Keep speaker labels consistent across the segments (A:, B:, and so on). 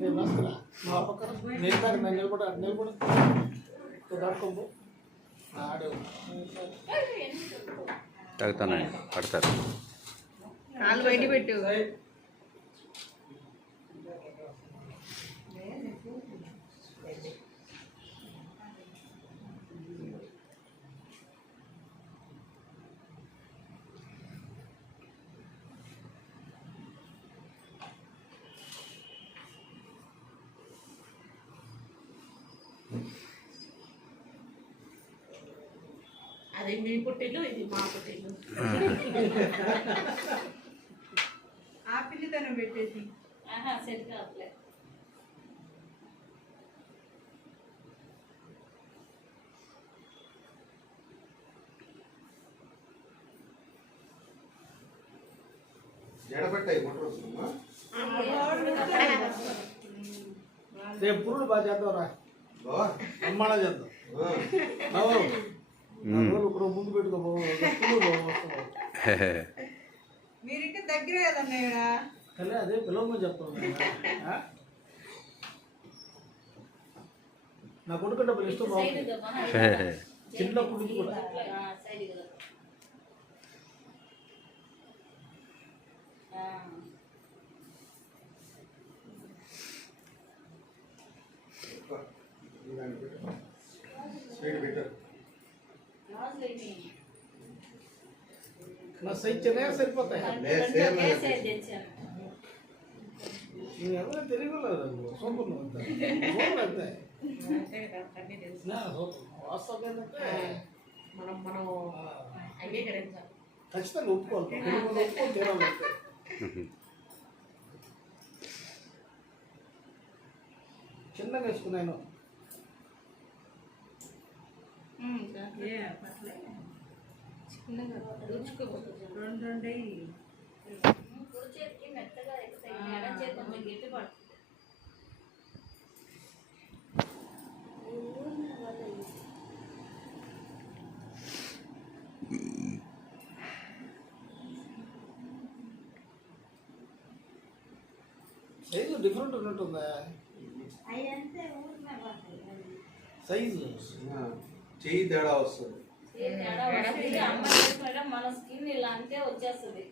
A: నేను వస్తున్నా మా పక్కన నిలబడి నేను నిలబడ నిలబడ దాటుకోబో ఆడు
B: తాగుతానండి పడతారు
C: కాళ్ళు బయట పెట్టు.
D: అది మీ పుట్టిల్లు ఇది మా పుట్టిల్లు.
C: ఆ పిల్లితనం పెట్టేసి.
D: ఆహా సెట్ కావట్లే
A: రేపు పురుడు బాగా చేద్దాం. రా చేద్దాం
C: మీరింటి దగ్గరే కదన్నయ్య
A: కానీ అదే పిల్లలు చెప్తాను? నా కొడుకు డబ్బులు ఇష్టం బాగుంది
D: కదా
A: చిన్న పురుడు కూడా.
D: సైడ్ కదా ఆ,
E: ఈ దాన్ని పెట్టు. స్వీట్ పెట్టారు
D: గాజులు ఇవి.
A: నా చిన్నగా సరిపోతాయి.
E: లే, సేమ్
D: ఒకే
E: అదే.
D: సైజ్ తెచ్చాను
A: నేను ఎవరైనా తెలియదు సూపర్ అంతే. వాస్తవం ఏంటంటే
D: మనం మనం అంగీకరించాలి.
A: ఖచ్చితంగా ఒప్పుకోవాలి. ఒప్పుకొని. చిన్నగా వేసుకున్నాను
C: రెండు రెండు.
D: చేతికి మెత్తగా ఎక్కుతాయి ఎడం చేతి కొంచెం గట్టి పడుతుంది.
A: సైజు డిఫరెంట్ ఉన్నట్టుందా సైజు?
E: చెయ్యి తేడా వస్తుంది.
D: తేడా వస్తుంది? అమ్మాయి చేసుకుంటే మన స్కిన్ ఇలా అంతే వచ్చేస్తుంది.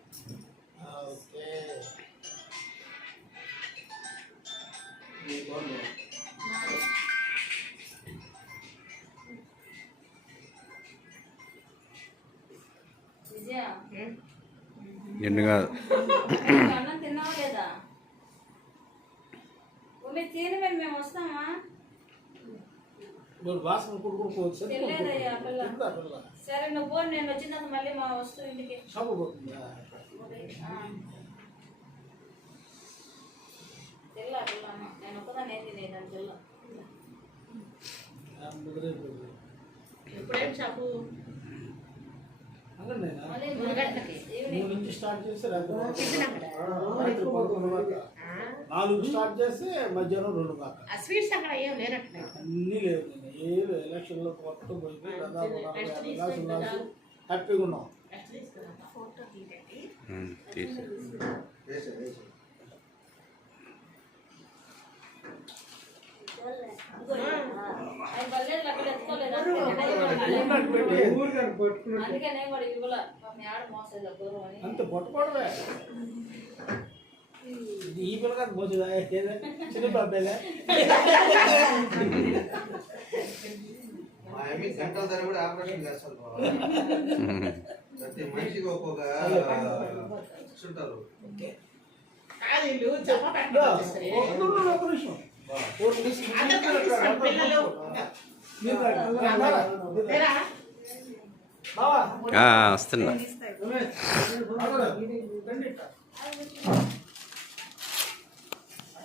B: నిన్ను కాదు.
D: అన్నం తిన్నావా లేదా? తిని మరి మేము వస్తామా?
A: మీరు వాసన కొడుకోవచ్చు
D: తెలియదయ్యా పిల్ల.
A: తిందా పిల్ల?
D: సరే నువ్వు నేను వచ్చిన మళ్ళీ మా వస్తూ ఇంటికి.
A: షాపు పోతుందా.
D: తెల్ల. నేను ఒక్కదాన్ని ఏం తినేదాన్ని తెల్ల. ఎప్పుడేం షాపు?
A: అంగడి నేనా స్టార్ట్ చేస్తే రాత్రి నాలుగు స్టార్ట్ చేస్తే మధ్యాహ్నం రెండు
D: ఆ స్వీట్స్ అక్కడ ఏం లేనట్లే
A: అన్నీ లేవు నేను. ఏదో ఎలక్షన్లో మొత్తం పోయి దాదాపు హ్యాపీగా ఉన్నాం. అంతే పొట్టపడవే ఇది. ఈ పిల్లగాని పోతుందా? చిన్న బాబేలే
E: మా అమ్మి గంటల ధర కూడా ఆపరేషన్ చేస్తారు. ప్రతి మనిషికి ఒక్కొక్క ఉంటారు
B: వస్తున్నా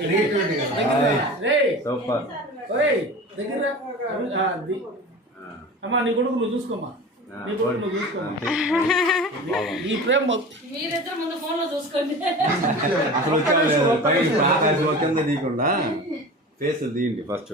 E: Creativity కదా.
B: సూపర్.
A: అమ్మా నీ కొడుకు నువ్వు చూసుకోమ్మా. నీ కొడుకు నువ్వు చూసుకోమ్మా. ఈ ప్రేమ మొత్తం
D: మీరిద్దరు ముందు ఫోన్లో చూసుకోండి.
B: అసలు లేదు. పైకి ఆకాశం కింద తీయకుండా ఫేస్ తీయండి ఫస్ట్